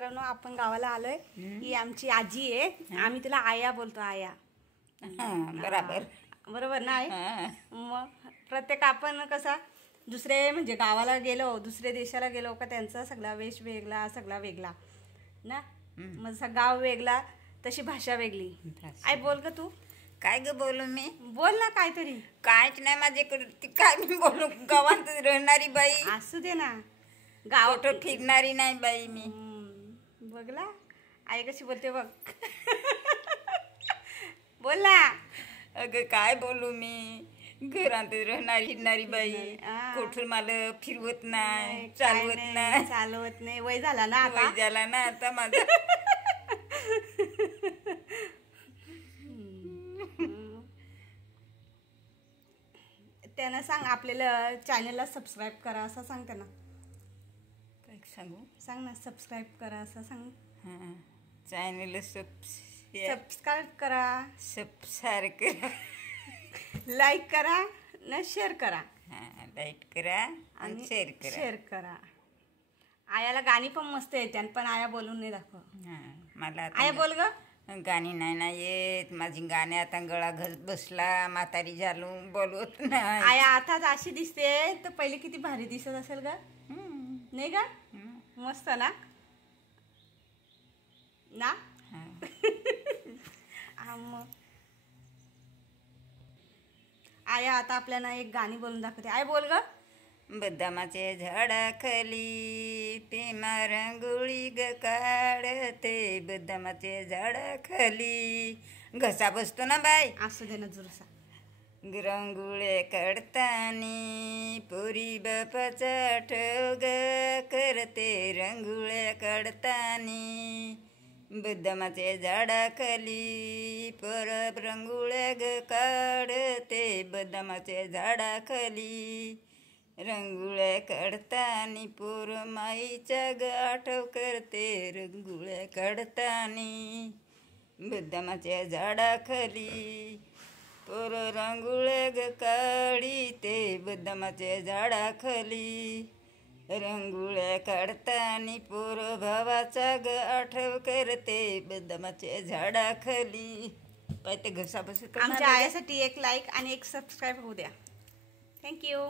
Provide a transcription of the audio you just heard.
मित्रांनो, आपण गावाला आलोय. ही आमची आजी आहे. आम्ही तिला आया बोलतो, आया. बरोबर बरोबर ना आहे. मग प्रत्येक आपण कसा दुसरे म्हणजे गावाला गेलो, दुसऱ्या देशाला गेलो का त्यांचा सगळा वेश वेगळा, सगळा वेगळा ना. मग जसा गाव वेगळा तशी भाषा वेगळी. आई बोल ग तू. काय ग बोलू मी? बोल ना काहीतरी. काहीच नाही माझ्याकडे. ती काय मी बोलू? गावात राहणारी बाई, असू दे ना. गाव फिरणारी नाही बाई मी. बघला आई कशी बोलते बघ. बोल ना. अगं काय बोलू मी? घरात राहणारी फिरणारी बाई, कुठून मला फिरवत नाही, चालवत नाही. वय झाला ना आता. वय झाला ना आता माझं. त्यांना सांग आपल्याला चॅनलला सबस्क्राईब करा असं सांग त्यांना. काय सांगू? सांग ना, सबस्क्राईब करा असं सांग. चॅनल सबस्क्राईब करा, सबस्क्राईब करा, लाईक करा ना, शेअर करा. लाईक करा आणि शेअर करा. आयाला गाणी पण मस्त येते, पण आया बोलून नाही दाखव. मला आया बोल ग. गाणी नाही येत माझी. गाणे आता गळा घस बसला, म्हातारी झालो, बोलवत नाही. आया आताच अशी दिसते तर पहिले किती भारी दिसत असेल ग. नाही का? मस्त ना ना. मग आया आता आपल्याला एक गाणी बोलून दाखवते. आय बोल ग. बदामाचे झाडाखाली पेमा रांगोळी ग काढते. बदामाचे झाडाखाली घसा बसतो ना बाई. असू दे ना जुरसा. रांगोळ्या काढतानी पोरी बापाचा ठग करते. रांगोळ्या काढतानी बदामाच्या झाडाखाली परब रांगोळ्या ग काढते. बदामाच्या झाडाखाली रांगोळ्या काढतानी पोर माईच्या ग आठव करते. रांगोळ्या काढतानी बदामाच्या झाडाखाली पोर रांगोळ्या ग काढीते. बदामाच्या झाडाखाली रांगोळ्या काढतानी पोर भावाचा ग आठव करते. बदामाच्या झाडाखाली. काय ते घसा बसत. आमच्या आयासाठी एक लाईक आणि एक सबस्क्राईब होऊ द्या. थँक्यू.